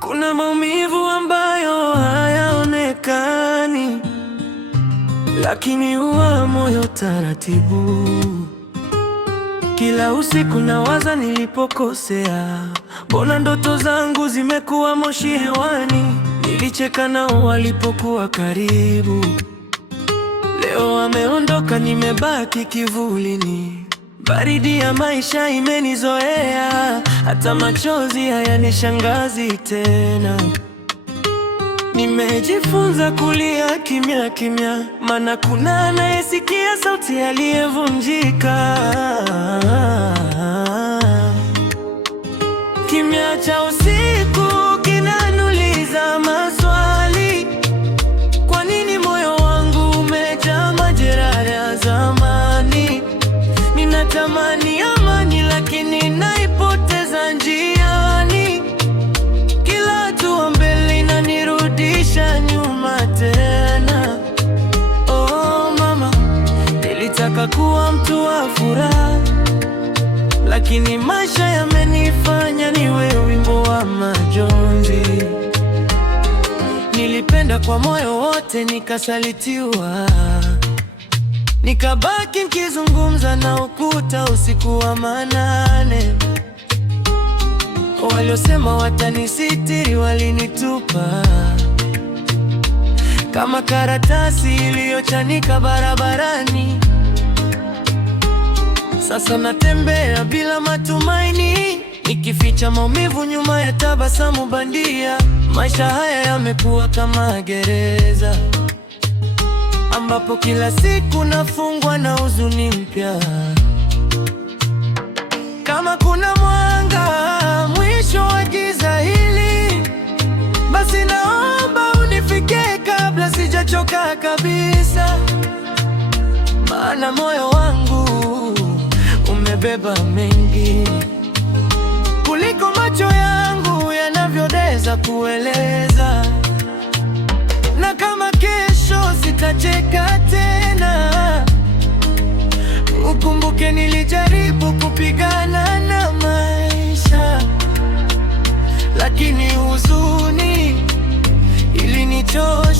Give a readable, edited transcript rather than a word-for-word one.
Kuna maumivu ambayo hayaonekani, lakini huwa moyo taratibu. Kila usiku nawaza nilipokosea, mbona ndoto zangu zimekuwa moshi hewani. Nilicheka nao walipokuwa karibu, leo wameondoka, nimebaki kivulini. Baridi ya maisha imenizoea, hata machozi hayanishangazi tena. Nimejifunza kulia kimya kimya, maana kuna anayesikia sauti aliyevunjika. Kimya cha usiku kinanuliza maswali, kwa nini moyo wangu umejaa majeraha ya zamani? Ninatamani amani lakini naipoteza njiani, kila hatua mbele inanirudisha nyuma tena. Oh mama, nilitaka kuwa mtu wa furaha, lakini maisha yamenifanya niwe wimbo wa majonzi. Nilipenda kwa moyo wote nikasalitiwa, nikabaki nikizungumza na ukuta usiku wa manane. Waliosema watanisitiri walinitupa kama karatasi iliyochanika barabarani. Sasa natembea bila matumaini, nikificha maumivu nyuma ya tabasamu bandia. Maisha haya yamekuwa kama gereza, ambapo kila siku nafungwa na huzuni mpya. Kama kuna mwanga mwisho wa giza hili, basi naomba unifikie kabla sijachoka kabisa, maana moyo wangu umebeba mengi kuliko macho yangu yanavyoweza kueleza. Na kama kesho sitacheka tena, ukumbuke nilijaribu kupigana na maisha, lakini huzuni ilinichosha.